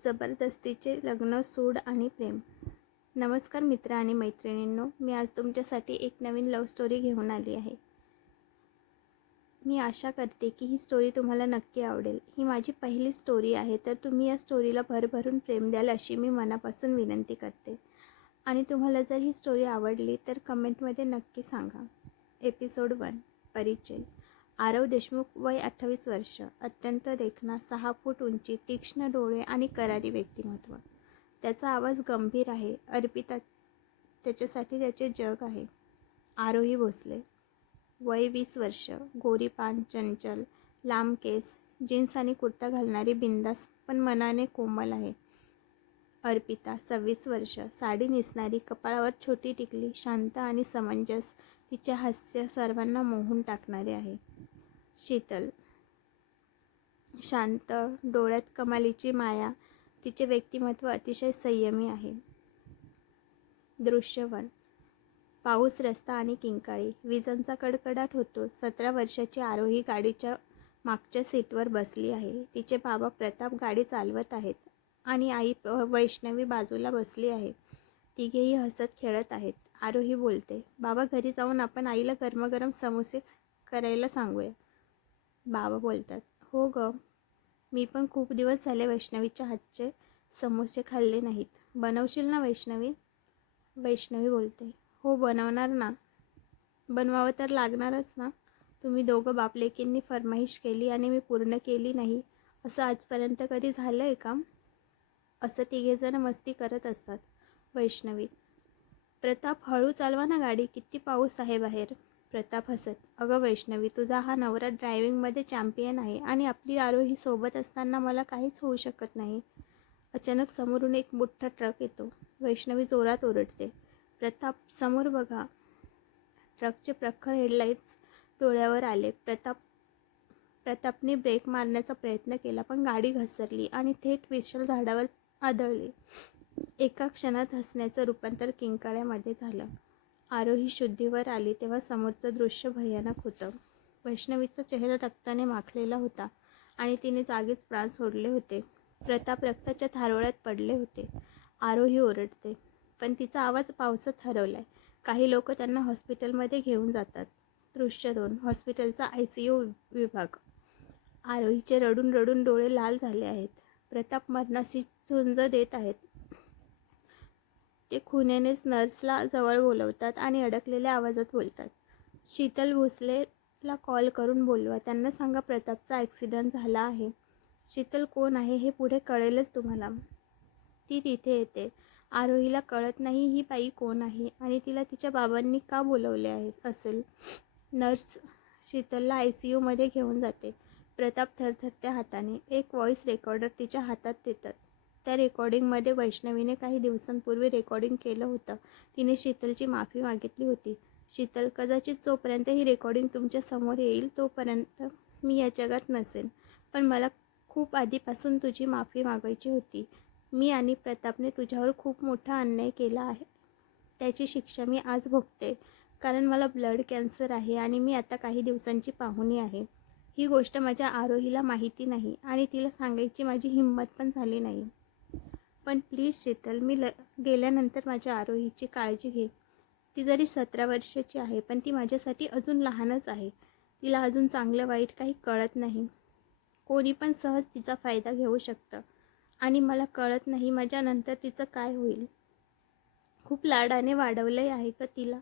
जबरदस्तीचे लग्न, सूड आणि प्रेम. नमस्कार मित्र आणि मैत्रिणींनो, मी आज तुमच्यासाठी एक नवीन लव्ह स्टोरी घेऊन आली आहे. मी आशा करते की ही स्टोरी तुम्हाला नक्की आवडेल. ही माझी पहिली स्टोरी आहे, तर तुम्ही या स्टोरीला भरभरून प्रेम द्याल अशी मी मनापासून विनंती करते. आणि तुम्हाला जर ही स्टोरी आवडली तर कमेंटमध्ये नक्की सांगा. एपिसोड 1 परिचय. आरव देशमुख, वय 28 वर्ष, अत्यंत देखणा, 6 फूट उंची, तीक्ष्ण डोळे आणि करारी व्यक्तिमत्व. त्याचा आवाज गंभीर आहे. अर्पिता त्याच्यासाठी त्याचे जग आहे. आरोही भोसले, वय 20 वर्ष, गोरी पान, चंचल, लांब केस, जीन्स आणि कुर्ता घालणारी, बिंदास पण मनाने कोमल आहे. अर्पिता 26 वर्ष, साडी नेसणारी, कपाळावर छोटी टिकली, शांत आणि समंजस, तिचे हास्य सर्वांना मोहून टाकणारे आहे. शीतल, शांत, डोळ्यात कमालीची माया, तिचे व्यक्तिमत्व अतिशय संयमी आहे. दृश्य 1. पाऊस, रस्ता आणि किंकाळी. विजांचा कडकडाट होतो. 17 वर्षाची आरोही गाडीच्या मागच्या सीटवर बसली आहे. तिचे बाबा प्रताप गाडी चालवत आहेत आणि आई वैष्णवी बाजूला बसली आहे. तिघेही हसत खेळत आहेत. आरोही बोलते, बाबा घरी जाऊन आपण आईला गरमागरम समोसे करायला सांगूया. बाबा बोलतात, हो ग, मी पण खूप दिवस झाले वैष्णवीच्या हातचे समोसे खाल्ले नाहीत. बनवशील ना वैष्णवी? वैष्णवी बोलते, हो बनवणार ना. बनवावं तर लागणारच ना. तुम्ही दोघं बापलेकींनी फरमाईश केली आणि मी पूर्ण केली नाही, असं आजपर्यंत कधी झालं आहे का? असं तिघेजण मस्ती करत असतात. वैष्णवी, प्रताप हळू चालवा ना गाडी, किती पाऊस आहे बाहेर. प्रताप हसत, अगं वैष्णवी, तुझा हा नवरा ड्रायव्हिंगमध्ये चॅम्पियन आहे आणि आपली आरोही सोबत असताना मला काहीच होऊ शकत नाही. अचानक समोरून एक मोठा ट्रक येतो. वैष्णवी जोरात ओरडते, प्रताप समोर बघा. ट्रकचे प्रखर हेडलाईट्स डोळ्यावर आले. प्रतापने ब्रेक मारण्याचा प्रयत्न केला, पण गाडी घसरली आणि थेट विशाल झाडावर आदळली. एका क्षणात हसण्याचं रूपांतर किंकाळ्यामध्ये झालं. आरोही शुद्धीवर आली तेव्हा समोरचं दृश्य भयानक होतं. वैष्णवीचा चेहरा रक्ताने माखलेला होता आणि तिने जागीच प्राण सोडले होते. प्रताप रक्ताच्या थारोळ्यात पडले होते. आरोही ओरडते, पण तिचा आवाज पावसात हरवलाय. काही लोक त्यांना हॉस्पिटलमध्ये घेऊन जातात. दृश्य 2. हॉस्पिटलचा ICU विभाग. आरोहीचे रडून रडून डोळे लाल झाले आहेत. प्रताप मरणाशी झुंज देत आहेत. ते खुन्यानेच नर्सला जवळ बोलवतात आणि अडकलेल्या आवाजात बोलतात, शीतल भोसलेला कॉल करून बोलवा. त्यांना सांगा प्रतापचा ॲक्सिडेंट झाला आहे. शीतल कोण आहे हे पुढे कळेलच तुम्हाला. ती तिथे येते. आरोहीला कळत नाही ही बाई कोण आहे आणि तिला तिच्या बाबांनी का बोलवले आहे असेल. नर्स शीतलला ICUमध्ये घेऊन जाते. प्रताप थरथरत्या हाताने एक व्हॉइस रेकॉर्डर तिच्या हातात देतात. त्या रेकॉर्डिंगमध्ये वैष्णवीने काही दिवसांपूर्वी रेकॉर्डिंग केलं होतं. तिने शीतलची माफी मागितली होती. शीतल, कदाचित जोपर्यंत ही रेकॉर्डिंग तुमच्या समोर येईल तोपर्यंत मी या जगात नसेन, पण मला खूप आधीपासून तुझी माफी मागायची होती. मी आणि प्रतापने तुझ्यावर खूप मोठा अन्याय केला आहे. त्याची शिक्षा मी आज भोगते, कारण मला ब्लड कॅन्सर आहे आणि मी आता काही दिवसांची पाहुणी आहे. ही गोष्ट माझ्या आरोहीला माहिती नाही आणि तिला सांगायची माझी हिंमत पण झाली नाही. पण प्लीज शीतल, मी गेल्यानंतर माझ्या आरोहीची काळजी घे. ती जरी 17 वर्षाची आहे, पण ती माझ्यासाठी अजून लहानच आहे. तिला अजून चांगलं वाईट काही कळत नाही. कोणी पण सहज तिचा फायदा घेऊ शकतं आणि मला कळत नाही माझ्यानंतर तिचं काय होईल. खूप लाडाने वाढवलंय आहे का तिला.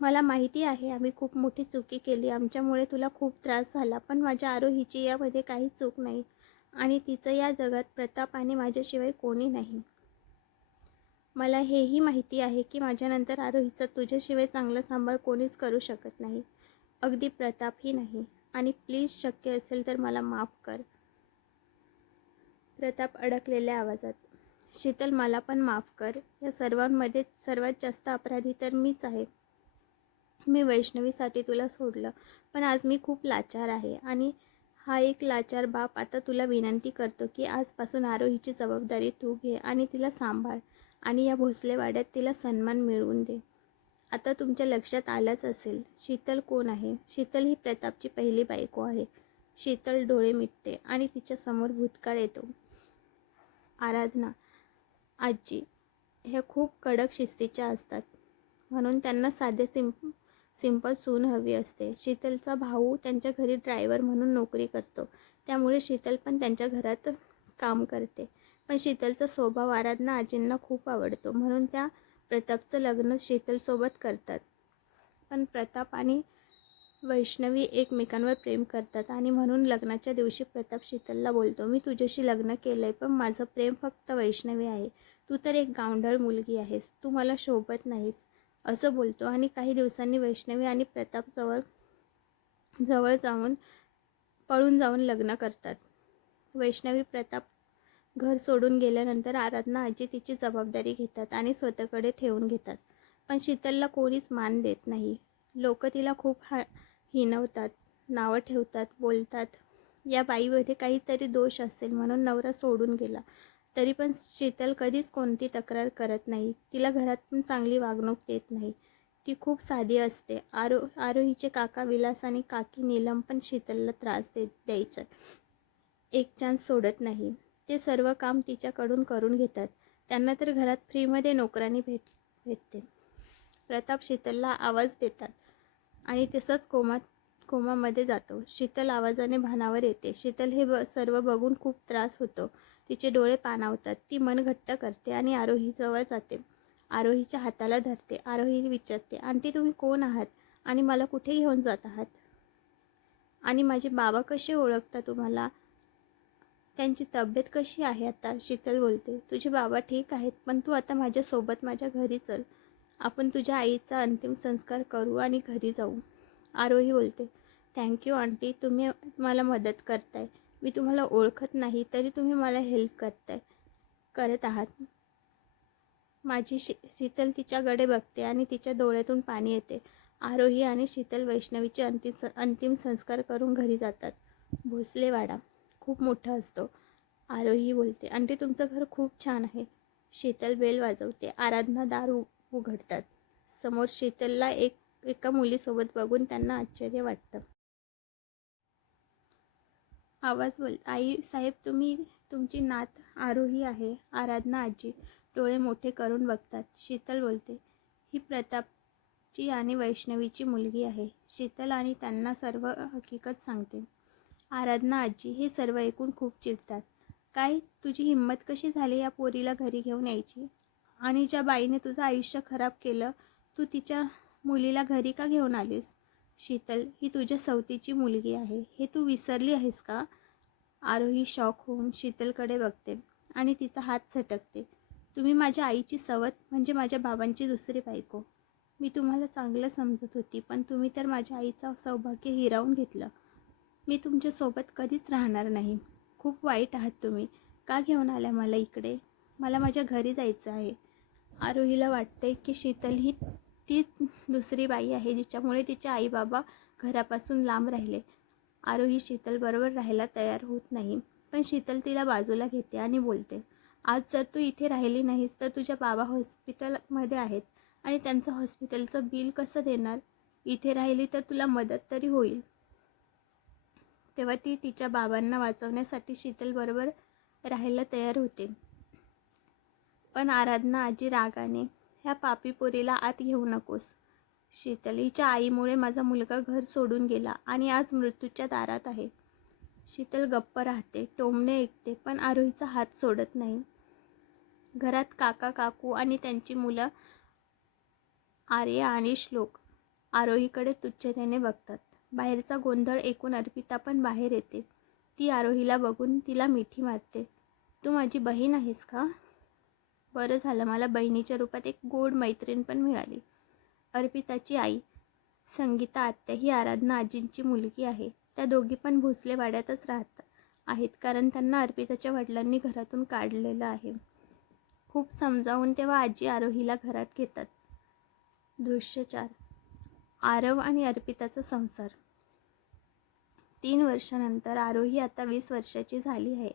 मला माहिती आहे आम्ही खूप मोठी चुकी केली. आमच्यामुळे तुला खूप त्रास झाला, पण माझ्या आरोहीची यामध्ये काही चूक नाही आणि तिचं या जगात प्रताप आणि माझ्याशिवाय कोणी नाही. मला हेही माहिती आहे की माझ्यानंतर आरोहीचा तुझ्याशिवाय चांगला सांभाळ कोणीच करू शकत नाही, अगदी प्रतापही नाही. आणि प्लीज शक्य असेल तर मला माफ कर. प्रताप अडकलेल्या आवाजात, शीतल मला पण माफ कर. या सर्वांमध्ये सर्वात जास्त अपराधी तर मीच आहे. मी वैष्णवीसाठी तुला सोडलं, पण आज मी खूप लाचार आहे आणि हा एक लाचार बाप आता तुला विनंती करतो की आजपासून आरोहीची जबाबदारी तू घे आणि तिला सांभाळ आणि या भोसलेवाड्यात तिला सन्मान मिळवून दे. आता तुमच्या लक्षात आलंच असेल शीतल कोण आहे. शीतल ही प्रतापची पहिली बायको आहे. शीतल डोळे मिटते आणि तिच्यासमोर भूतकाळ येतो. आराधना आजी ह्या खूप कडक शिस्तीच्या असतात, म्हणून त्यांना साधे सिंपल सून हवी असते. शीतलचा भाऊ त्यांच्या घरी ड्रायव्हर म्हणून नोकरी करतो, त्यामुळे शीतल पण त्यांच्या घरात काम करते. पण शीतलचा स्वभाव आराधना आजींना खूप आवडतो, म्हणून त्या प्रतापचं लग्न शीतलसोबत करतात. पण प्रताप आणि वैष्णवी एकमेकांवर प्रेम करतात आणि म्हणून लग्नाच्या दिवशी प्रताप शीतलला बोलतो, मी तुझ्याशी लग्न केलं आहे, पण माझं प्रेम फक्त वैष्णवी आहे. तू तर एक गावंढळ मुलगी आहेस, तू मला शोभत नाहीस, असं बोलतो. आणि काही दिवसांनी वैष्णवी आणि प्रताप जवळ जाऊन पळून जाऊन लग्न करतात. वैष्णवी प्रताप घर सोडून गेल्यानंतर आराधना आजी तिची जबाबदारी घेतात आणि स्वतःकडे ठेवून घेतात. पण शीतलला कोणीच मान देत नाही. लोक तिला खूप हिणवतात, नावं ठेवतात, बोलतात या बाईमध्ये काहीतरी दोष असेल म्हणून नवरा सोडून गेला. तरी पण शीतल कधीच कोणती तक्रार करत नाही. तिला घरात पण चांगली वागणूक देत नाही. ती खूप साधी असते. आरोहीचे काका विलास आणि काकी नीलम पण शीतलला त्रास द्यायचं एक चान्स सोडत नाही. ते सर्व काम तिच्याकडून करून घेतात. त्यांना तर घरात फ्रीमध्ये नोकरानी भेटते. प्रताप शीतलला आवाज देतात आणि तसंच कोमामध्ये जातो. शीतल आवाजाने भानावर येते. शीतल हे सर्व बघून खूप त्रास होतो. तिचे डोळे पाणावतात. ती मन घट्ट करते आणि आरोहीजवळ जाते. आरोहीच्या हाताला धरते. आरोही विचारते, आंटी तुम्ही कोण आहात आणि मला कुठे घेऊन जात आहात? आणि माझे बाबा कसे ओळखता तुम्हाला? त्यांची तब्येत कशी आहे आता? शीतल बोलते, तुझे बाबा ठीक आहेत, पण तू आता माझ्यासोबत माझ्या घरी चल. आपण तुझ्या आईचा अंतिम संस्कार करू आणि घरी जाऊ. आरोही बोलते, थँक्यू आंटी, तुम्ही मला मदत करताय. मी तुम्हाला ओळखत नाही तरी तुम्ही मला हेल्प करत आहात. माझी शीतल तिच्याकडे बघते आणि तिच्या डोळ्यातून पाणी येते. आरोही आणि शीतल वैष्णवीचे अंतिम संस्कार करून घरी जातात. भोसलेवाडा खूप मोठा असतो. आरोही बोलते, आंटी तुमचं घर खूप छान आहे. शीतल बेल वाजवते. आराधना दार उघडतात. समोर शीतलला एका मुलीसोबत बघून त्यांना आश्चर्य वाटतं. आवाज बोल, आई साहेब तुमची नात आरोही आहे. आराधना आजी डोळे मोठे करून बघतात. शीतल बोलते, ही प्रतापची आणि वैष्णवीची मुलगी आहे. शीतल आणि त्यांना सर्व हकीकत सांगते. आराधना आजी हे सर्व ऐकून खूप चिडतात. काय तुझी हिंमत कशी झाली या पोरीला घरी घेऊन यायची? आणि ज्या बाईने तुझं आयुष्य खराब केलं, तू तिच्या मुलीला घरी का घेऊन आलीस? शीतल, ही तुझ्या सवतीची मुलगी आहे, हे तू विसरली आहेस का? आरोही शॉक होऊन शीतलकडे बघते आणि तिचा हात झटकते. तुम्ही माझ्या आईची सवत म्हणजे माझ्या बाबांची दुसरी बायको. मी तुम्हाला चांगलं समजत होती, पण तुम्ही तर माझ्या आईचं सौभाग्य हिरावून घेतलं. मी तुमच्यासोबत कधीच राहणार नाही. खूप वाईट आहात तुम्ही. का घेऊन आल्या मला इकडे? मला माझ्या घरी जायचं आहे. आरोहीला वाटते की शीतल ही ती दुसरी बाई आहे जिच्यामुळे तिचे आई बाबा घरापासून लांब राहिले. आरोही शीतल बरोबर राहायला तयार होत नाही, पण शीतल तिला बाजूला घेते आणि बोलते, आज जर तू इथे राहिली नाहीस तर तुझ्या बाबा हॉस्पिटलमध्ये आहेत आणि त्यांचं हॉस्पिटलचं बिल कसं देणार? इथे राहिली तर तुला मदत तरी होईल. तेव्हा ती तिच्या बाबांना वाचवण्यासाठी शीतल बरोबर राहायला तयार होते. पण आराधना आजी रागाने, ह्या पापी पोरीला आत घेऊ नकोस. शीतल, हिच्या आईमुळे माझा मुलगा घर सोडून गेला आणि आज मृत्यूच्या दारात आहे. शीतल गप्प राहते, टोमणे ऐकते, पण आरोहीचा हात सोडत नाही. घरात काका काकू आणि त्यांची मुलं आर्या आणि श्लोक आरोहीकडे तुच्छतेने बघतात. बाहेरचा गोंधळ ऐकून अर्पिता पण बाहेर येते. ती आरोहीला बघून तिला मिठी मारते. तू माझी बहीण आहेस का? बरं झालं, मला बहिणीच्या रूपात एक गोड मैत्रीण पण मिळाली. अर्पिताची आई संगीता आत्या ही आराधना आजींची मुलगी आहे. त्या दोघी पण भोसलेवाड्यातच राहत आहेत, कारण त्यांना अर्पिताच्या वडिलांनी घरातून काढलेलं आहे. खूप समजावून तेव्हा आजी आरोहीला घरात घेतात. दृश्य 4. आरव आणि अर्पिताचा संसार. 3 वर्षानंतर आरोही आता 20 वर्षाची झाली आहे.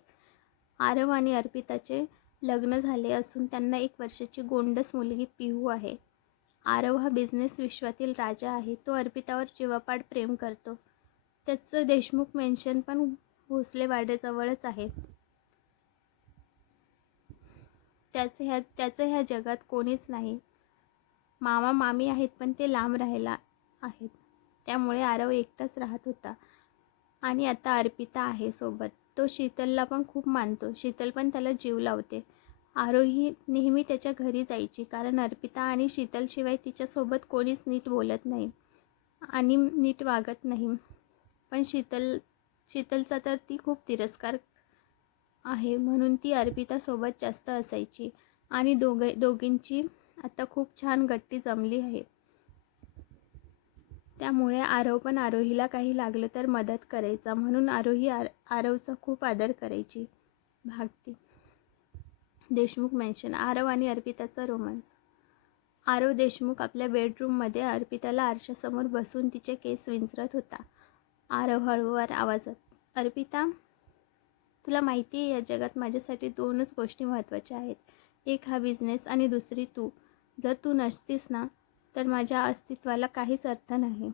आरव आणि अर्पिताचे लग्न झाले असून त्यांना 1 वर्षाची गोंडस मुलगी पिहू आहे. आरव हा बिझनेस विश्वातील राजा आहे. तो अर्पितावर जीवापाड प्रेम करतो. त्याचं देशमुख मेन्शन पण भोसलेवाड्याजवळच आहे. त्याचं ह्या जगात कोणीच नाही. मामा मामी आहेत पण ते लांब राहायला आहेत. त्यामुळे आरव एकटाच राहत होता. आणि आता अर्पिता आहे सोबत. तो शीतलला पण खूप मानतो. शीतल पण त्याला जीव लावते. आरोही नेहमी त्याच्या घरी जायची, कारण अर्पिता आणि शीतलशिवाय तिच्यासोबत कोणीच नीट बोलत नाही आणि नीट वागत नाही. पण शीतलचा तर ती खूप तिरस्कार आहे, म्हणून ती अर्पितासोबत जास्त असायची. आणि दोघींची आता खूप छान गट्टी जमली आहे. त्यामुळे आरव पण आरोहीला काही लागलं तर मदत करायचा, म्हणून आरोही आरवचा खूप आदर करायची. भागती. देशमुख मेन्शन. आरव आणि अर्पिताचा रोमांस. आरव देशमुख आपल्या बेडरूममध्ये अर्पिताला आरशासमोर बसून तिचे केस विंचरत होता. आरव हळूवार आवाजात, अर्पिता, तुला माहिती आहे या जगात माझ्यासाठी 2च गोष्टी महत्त्वाच्या आहेत. एक हा बिझनेस आणि दुसरी तू. जर तू नसतीस ना तर माझ्या अस्तित्वाला काहीच अर्थ नाही.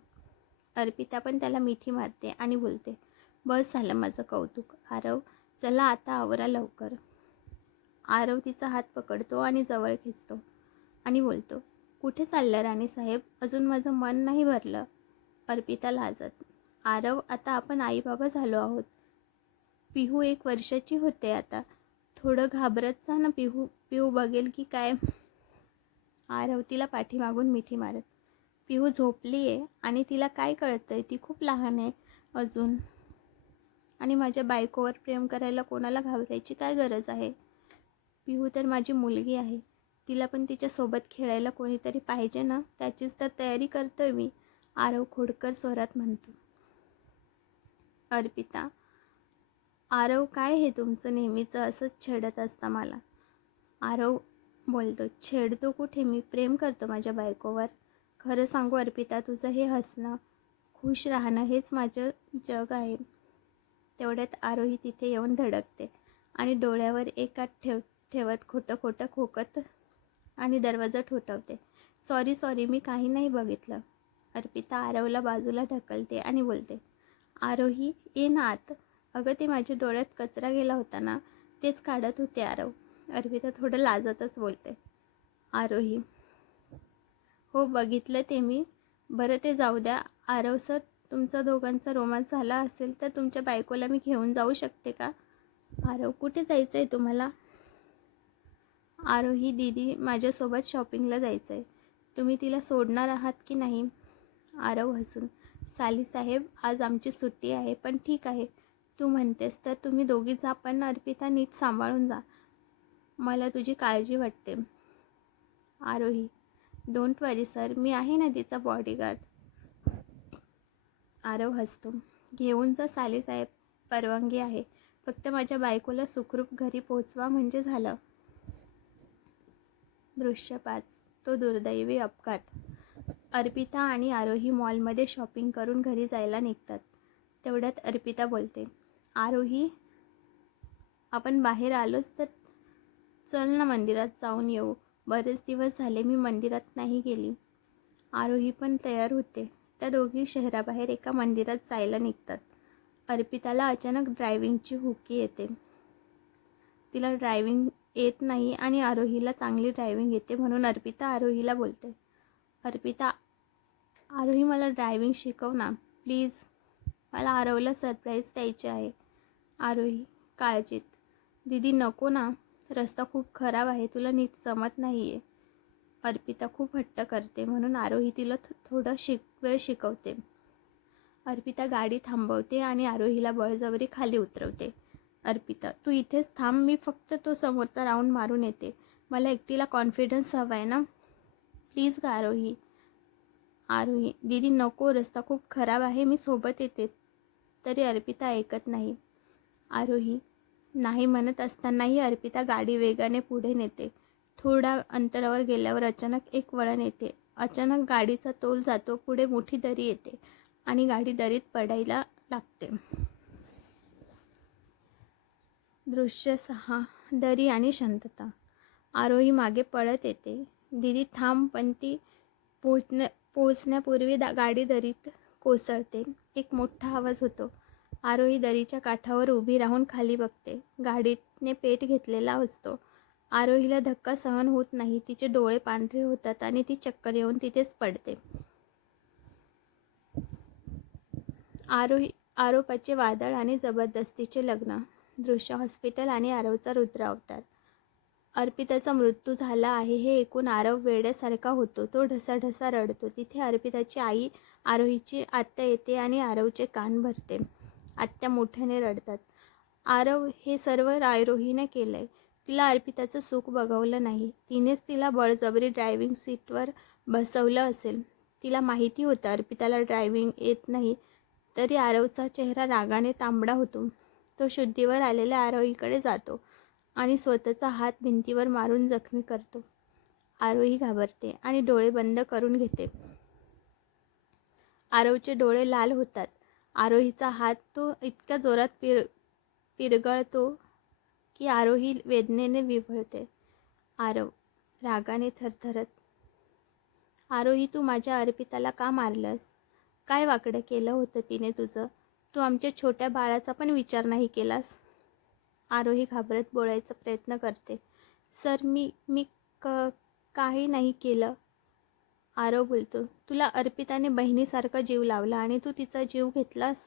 अर्पिता पण त्याला मिठी मारते आणि बोलते, बस झालं माझं कौतुक. आरव, चला आता आवरा लवकर. आरव तिचा हात पकडतो आणि जवळ खेचतो आणि बोलतो, कुठे चाललं राणीसाहेब? अजून माझं मन नाही भरलं. अर्पिता लाजत, आरव, आता आपण आई बाबा झालो आहोत. पिहू 1 वर्षाची होते आता. थोडं घाबरत जा ना. पिहू बघेल की काय. आरव तिला पाठीमागून मिठी मारत, पिहू झोपली आहे आणि तिला काय कळतंय? ती खूप लहान आहे अजून. आणि माझ्या बायकोवर प्रेम करायला कोणाला घाबरायची काय गरज आहे? पिहू तर माझी मुलगी आहे. तिला पण तिच्यासोबत खेळायला कोणीतरी पाहिजे ना. त्याचीच तर तयारी करतोय मी. आरव खोडकर स्वरात म्हणतो. अर्पिता, आरव, काय हे तुमचं नेहमीचं असंच छेडत असता मला. आरव बोलतो, छेडतो कुठे? मी प्रेम करतो माझ्या बायकोवर. खरं सांगू अर्पिता, तुझं हे हसणं, खुश राहणं हेच माझं जग आहे. तेवढ्यात आरोही तिथे येऊन धडकते आणि डोळ्यावर एक हात ठेवत खोटं खोकत आणि दरवाजा ठोठावते. सॉरी, मी काही नाही बघितलं. अर्पिता आरवला बाजूला ढकलते आणि बोलते, आरोही, ये ना आत. अगं, ते माझ्या डोळ्यात कचरा गेला होता ना, तेच काढत होते आरव. अर्पिता थोडं लाजतच बोलते. आरोही, हो बघितलं ते मी. बरं ते जाऊ द्या. आरव सर, तुमचा दोघांचा रोमांस झाला असेल तर तुमच्या बायकोला मी घेऊन जाऊ शकते का? आरव, कुठे जायचं आहे तुम्हाला? आरोही, दीदी, माझ्यासोबत शॉपिंगला जायचं आहे. तुम्ही तिला सोडणार आहात की नाही? आरव हसून, सालीसाहेब, आज आमची सुट्टी आहे, पण ठीक आहे, तू म्हणतेस तर तुम्ही दोघी जा, पण अर्पिता नीट सांभाळून जा. मला तुझी काळजी वाटते. आरोही, डोंट वरी सर, मी आहे ना तिचा बॉडीगार्ड. आरव हसतो, घेऊन जा सालीसाहेब, परवानगी आहे. फक्त माझ्या बायकोला सुखरूप घरी पोहोचवा म्हणजे झालं. दृश्य 5. तो दुर्दैवी अपघात. अर्पिता आणि आरोही मॉलमध्ये शॉपिंग करून घरी जायला निघतात. तेवढ्यात अर्पिता बोलते, आरोही, आपण बाहेर आलोच तर चल ना मंदिरात जाऊन येऊ. बरेच दिवस झाले मी मंदिरात नाही गेली. आरोही पण तयार होते. त्या दोघी शहराबाहेर एका मंदिरात जायला निघतात. अर्पिताला अचानक ड्रायव्हिंगची हुकी येते. तिला ड्रायव्हिंग येत नाही आणि आरोहीला चांगली ड्रायव्हिंग येते, म्हणून अर्पिता आरोहीला बोलते, अर्पिता, आरोही, मला ड्रायव्हिंग शिकव ना प्लीज. मला आरवला सरप्राईज द्यायचे आहे. आरोही काळजीत, दीदी नको ना, रस्ता खूप खराब आहे, तुला नीट जमत नाही आहे. अर्पिता खूप हट्ट करते, म्हणून आरोही तिला थोडं वेळ शिकवते. अर्पिता गाडी थांबवते आणि आरोहीला बळजबरी खाली उतरवते. अर्पिता, तू इथेच थांब, मी फक्त तो समोरचा राऊंड मारून येते. मला एकटीला कॉन्फिडन्स हवा आहे ना. प्लीज गा आरोही. आरोही, दीदी नको, रस्ता खूप खराब आहे, मी सोबत येते. तरी अर्पिता ऐकत नाही. आरोही नाही म्हणत असतानाही अर्पिता गाडी वेगाने पुढे नेते. थोड्या अंतरावर गेल्यावर अचानक एक वळण येते. अचानक गाडीचा तोल जातो. पुढे मोठी दरी येते आणि गाडी दरीत पडायला लागते. दृश्य 6. दरी आणि शांतता. आरोही मागे पळत येते. दीदी थांब, पण ती पोहोचण्यापूर्वी गाडी दरीत कोसळते. एक मोठा आवाज होतो. आरोही दरीच्या काठावर उभी राहून खाली बघते. गाडीने पेट घेतलेला असतो. आरोहीला धक्का सहन होत नाही. तिचे डोळे पांढरे होतात आणि ती चक्कर येऊन तिथेच पडते. आरोपाचे वादळ आणि जबरदस्तीचे लग्न. दृश्य हॉस्पिटल आणि आरवचा रुद्र अवतार. अर्पिताचा मृत्यू झाला आहे हे ऐकून आरव वेड्यासारखा होतो. तो ढसाढसा रडतो. तिथे अर्पिताची आई आरोहीची आत्या येते आणि आरवचे कान भरते. आत्या मोठ्याने रडतात. आरव, हे सर्व आरोहीने केलंय. तिला अर्पिताचं सुख बघवलं नाही. तिनेच तिला बळजबरी ड्रायव्हिंग सीटवर बसवलं असेल. तिला माहिती होतं अर्पिताला ड्रायव्हिंग येत नाही. तरी आरवचा चेहरा रागाने तांबडा होतो. तो शुद्धीवर आलेल्या आरोहीकडे जातो आणि स्वतःचा हात भिंतीवर मारून जखमी करतो. आरोही घाबरते आणि डोळे बंद करून घेते. आरवचे डोळे लाल होतात. आरोहीचा हात तो इतक्या जोरात पिरगळतो की आरोही वेदनेने विव्हळते. आरव रागाने थरथरत, आरोही, तू माझ्या अर्पिताला का मारलंस? काय वाकडं केलं होतं तिने तुझं? तू आमच्या छोट्या बाळाचा पण विचार नाही केलास. आरोही घाबरत बोलायचा प्रयत्न करते. सर, मी काही नाही केलं. आरव बोलतो, तुला अर्पिताने बहिणीसारखा जीव लावला आणि तू तिचा जीव घेतलास.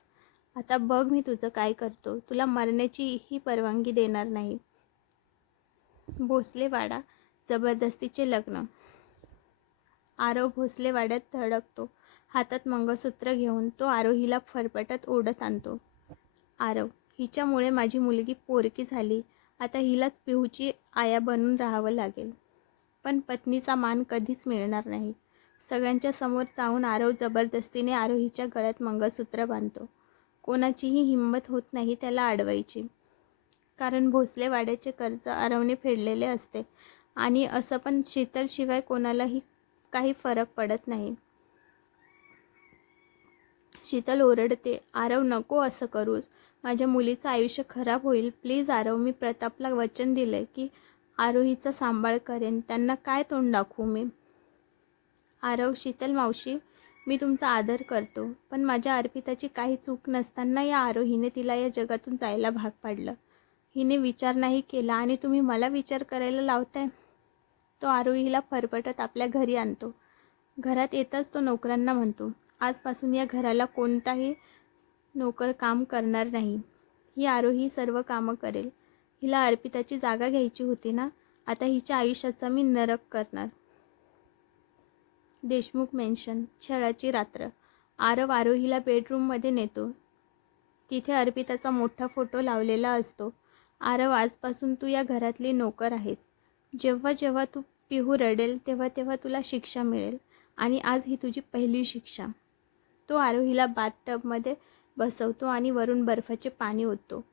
आता बघ मी तुझं काय करतो. तुला मरण्याचीही परवानगी देणार नाही. भोसलेवाडा, जबरदस्तीचे लग्न. आरव भोसलेवाड्यात धडकतो. हातात मंगळसूत्र घेऊन तो आरोहीला फरफटत ओढत आणतो. आरव, हिच्यामुळे माझी मुलगी पोरकी झाली. आता हिलाच पिहूची आया बनून राहावं लागेल. पण पत्नीचा मान कधीच मिळणार नाही. सगळ्यांच्या समोर जाऊन आरव जबरदस्तीने आरोहीच्या गळ्यात मंगळसूत्र बांधतो. कोणाचीही हिंमत होत नाही त्याला अडवायची. कारण भोसलेवाड्याचे कर्ज आरवने फेडलेले असते आणि असं पण शीतलशिवाय कोणालाही काही फरक पडत नाही. शीतल ओरडते, आरव नको असं करूस. माझ्या मुलीचं आयुष्य खराब होईल. प्लीज आरव, मी प्रतापला वचन दिलं की आरोहीचा सांभाळ करेन. त्यांना काय तोंड दाखवू मी? आरव, शीतल मावशी, मी तुमचा आदर करतो. पण माझ्या अर्पिताची काही चूक नसताना या आरोहीने तिला या जगातून जायला भाग पाडलं. हिने विचार नाही केला आणि तुम्ही मला विचार करायला लावताय. तो आरोहीला फरफटत आपल्या घरी आणतो. घरात येताच तो नोकरांना म्हणतो, आजपासून या घराला कोणताही नोकर काम करणार नाही. ही आरोही सर्व कामं करेल. हिला अर्पिताची जागा घ्यायची होती ना. आता हिच्या आयुष्याचा मी नरक करणार. देशमुख मेन्शन. छळाची रात्र. आरव आरोहीला बेडरूममध्ये नेतो. तिथे अर्पिताचा मोठा फोटो लावलेला असतो. आरव, आजपासून तू या घरातली नोकर आहेस. जेव्हा जेव्हा तू पिहू रडेल तेव्हा तेव्हा तुला शिक्षा मिळेल आणि आज ही तुझी पहिली शिक्षा. तो आरोहीला बाथटबमध्ये बसवतो आणि वरून बर्फाचे पाणी ओततो.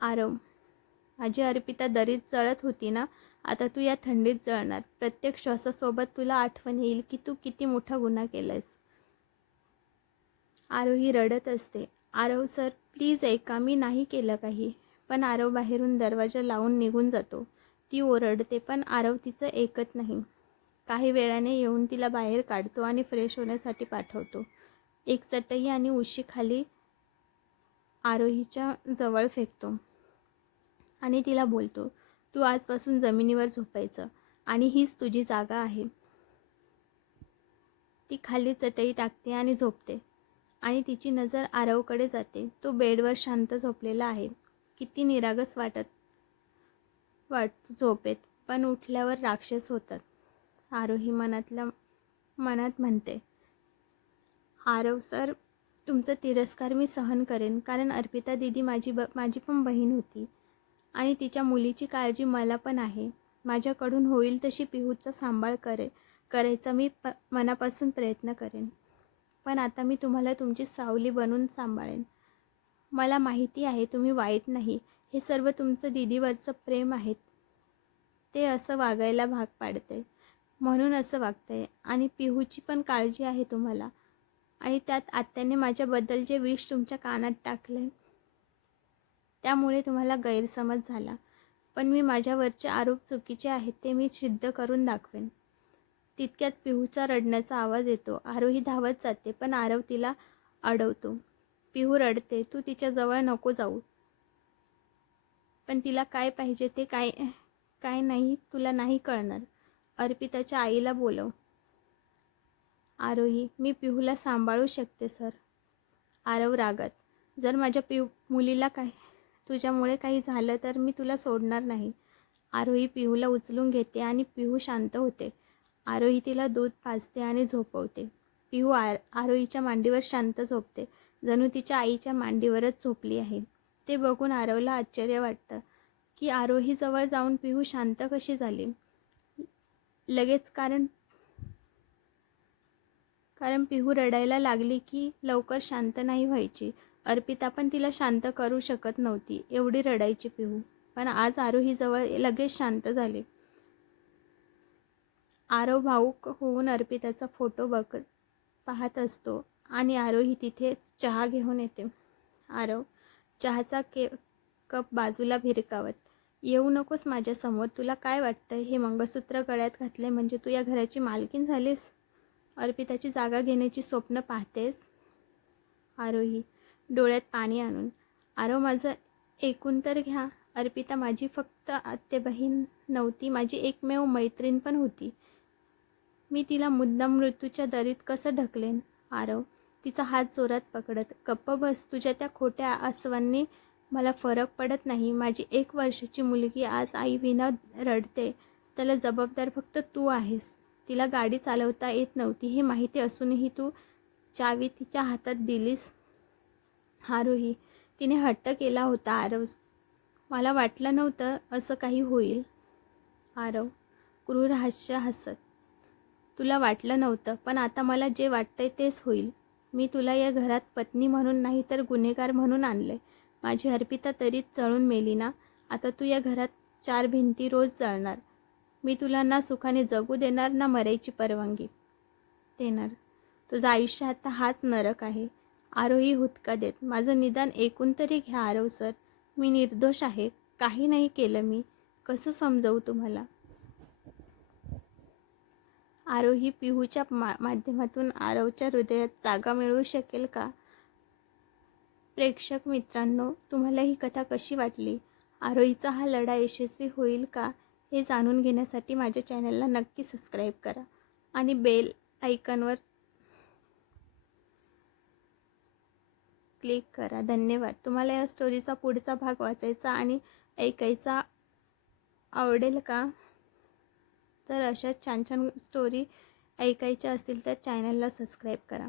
आरव, माझी अर्पिता दरीत जळत होती ना. आता तू या थंडीत जळणार. प्रत्येक श्वासासोबत तुला आठवण येईल की तू किती मोठा गुन्हा केलायस. आरोही रडत असते. आरव सर, प्लीज ऐका, मी नाही केलं काही. पण आरव बाहेरून दरवाजा लावून निघून जातो. ती ओरडते पण आरव तिचं ऐकत नाही. काही वेळाने येऊन तिला बाहेर काढतो आणि फ्रेश होण्यासाठी पाठवतो. एक चटई आणि उशी खाली आरोहीच्या जवळ फेकतो आणि तिला बोलतो, तू आजपासून जमिनीवर झोपायचं आणि हीच तुझी जागा आहे. ती खाली चटई टाकते आणि झोपते आणि तिची नजर आरवकडे जाते. तो बेडवर शांत झोपलेला आहे. किती निरागस वाट झोपेत, पण उठल्यावर राक्षस होतात. आरोही मनात म्हणते, आरव सर, तुमचा तिरस्कार मी सहन करेन. कारण अर्पिता दिदी माझी पण बहीण होती आणि तिच्या मुलीची काळजी मला पण आहे. माझ्याकडून होईल तशी पिहूचा सांभाळ करायचा मी मनापासून प्रयत्न करेन. पण आता मी तुम्हाला तुमची सावली बनून सांभाळेन. मला माहिती आहे तुम्ही वाईट नाही. हे सर्व तुमचं दिदीवरचं प्रेम आहे. ते असं वागायला भाग पाडते म्हणून असं वागतंय. आणि पिहूची पण काळजी आहे तुम्हाला. आणि त्यात आत्याने माझ्याबद्दल जे विष तुमच्या कानात टाकले त्यामुळे तुम्हाला गैरसमज झाला. पण मी माझ्यावरचे आरोप चुकीचे आहेत ते मी सिद्ध करून दाखवेन. तितक्यात पिहूचा रडण्याचा आवाज येतो. आरोही धावत जाते, पण आरव तिला अडवतो. पिहू रडते. तू तिच्याजवळ नको जाऊ. पण तिला काय पाहिजे ते काय काय नाही तुला नाही कळणार. अर्पिताच्या आईला बोलव. आरोही, मी पिहूला सांभाळू शकते सर. आरव रागात, जर माझ्या मुलीला तुझ्यामुळे काही झालं तर मी तुला सोडणार नाही. आरोही पिहूला उचलून घेते आणि पिहू शांत होते. आरोही तिला दूध पाजते आणि झोपवते. पिहू आरोहीच्या मांडीवर शांत झोपते, जणू तिच्या आईच्या मांडीवरच झोपली आहे. ते बघून आरवला आश्चर्य वाटतं की आरोही जवळ जाऊन पिहू शांत कशी झाली. लगेच कारण पिहू रडायला लागली की लवकर शांत नाही व्हायची. अर्पिता पण तिला शांत करू शकत नव्हती, एवढी रडायची पिहू. पण आज आरोही जवळ लगेच शांत झाले. आरव भाऊक होऊन अर्पिताचा फोटो पाहत असतो आणि आरोही तिथेच चहा घेऊन येते. आरव चहाचा कप बाजूला भिरकावत, येऊ नकोस माझ्यासमोर. तुला काय वाटतं, हे मंगळसूत्र गळ्यात घातले म्हणजे तू या घराची मालकीण झालीस? अर्पिताची जागा घेण्याची स्वप्न पाहतेस? आरोही डोळ्यात पाणी आणून, आरव माझं ऐकून तर घ्या. अर्पिता माझी फक्त आत्तेबहीण नव्हती, माझी एकमेव मैत्रीण पण होती. मी तिला मुद्दाम मृत्यूच्या दरीत कसं ढकलेन? आरव तिचा हात जोरात पकडत, गप्प बस. तुझ्या त्या खोट्या आसवांनी मला फरक पडत नाही. माझी 1 वर्षाची मुलगी आज आई विना रडते, त्याला जबाबदार फक्त तू आहेस. तिला गाडी चालवता येत नव्हती हे माहिती असूनही तू चावी तिच्या हातात दिलीस. आरोही, तिने हट्ट केला होता आरव. मला वाटलं नव्हतं असं काही होईल. आरव क्रूर हास्य हसत, तुला वाटलं नव्हतं, पण आता मला जे वाटतंय तेच होईल. मी तुला या घरात पत्नी म्हणून नाही तर गुन्हेगार म्हणून आणलंय. माझी अर्पिता तरीच जळून मेली ना. आता तू या घरात 4 भिंती रोज जळणार. मी तुला ना सुखाने जगू देणार ना मरायची परवानगी देणार. तुझं आयुष्य आता हाच नरक आहे. आरोही हुदका देत, माझं निदान ऐकून तरी घ्या आरव सर. मी निर्दोष आहे, काही नाही केलं मी. कसं समजवू तुम्हाला? आरोही पिहूच्या माध्यमातून आरवच्या हृदयात जागा मिळवू शकेल का? प्रेक्षक मित्रांनो, तुम्हाला ही कथा कशी वाटली? आरोहीचा हा लढा यशस्वी होईल का, हे जाणून घेण्यासाठी माझ्या चॅनलला नक्की सबस्क्राईब करा आणि बेल आयकॉनवर क्लिक करा. धन्यवाद. तुम्हाला या स्टोरीचा पुढचा भाग वाचायचा आणि ऐकायचा आवडेल का? तर अशा छान छान स्टोरी ऐकायच्या असतील तर चॅनलला सबस्क्राईब करा.